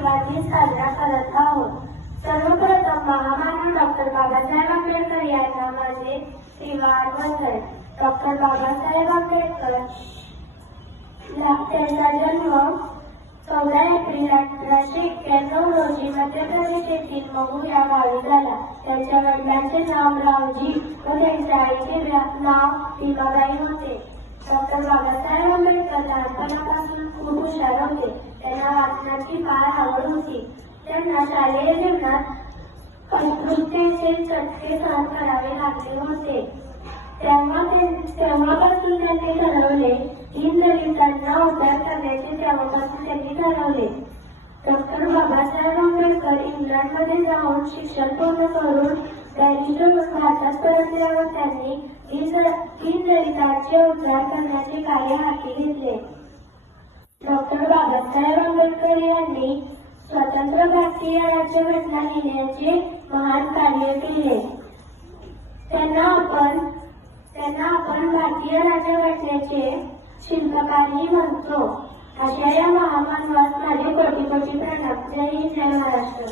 दिवा दिन साजरा करत आहोत. सर्वप्रथम महामानव डॉक्टर बाबासाहेब आंबेडकर यांना माझे श्रीवार वंदन. डॉक्टर बाबासाहेब आंबेडकर त्यांचा जन्म 14 एप्रिल 1891 रोजी मध्य प्रदेश येथील महू या गावी झाला. त्यांच्या वडिलांचे नाव रावजी व त्यांच्या आईचे नाव भीमाबाई होते. डॉक्टर बाबासाहेब आंबेडकर लहानपणापासून खूप हुशार होते. त्यांना वाचनाची फार आवड होती. त्यांना शालेय जीवनात अस्पृश्यतेचे चटके सहन करावे लागले होते. तेव्हापासून त्यांनी ठरवले दीनदलितांना उद्धार करण्याचे तेव्हापासून त्यांनी ठरवले. डॉक्टर बाबासाहेब आंबेडकर इंग्लंडमध्ये जाऊन शिक्षण पूर्ण करून बॅरिस्टर भारतात परतल्यावर त्यांनी दीनदलितांचे उद्धार करण्याचे कार्य हाती घेतले. डॉक्टर बाबासाहेब आंबेडकर यांनी स्वतंत्र भारतीय राज्यघटना लिहिण्याचे महान कार्य केले. त्यांना आपण भारतीय राज्यघटनेचे शिल्पकारही म्हणतो. अशा या महामानवास माझे कोटी कोटी प्रणाम. जय हिंद, जय महाराष्ट्र.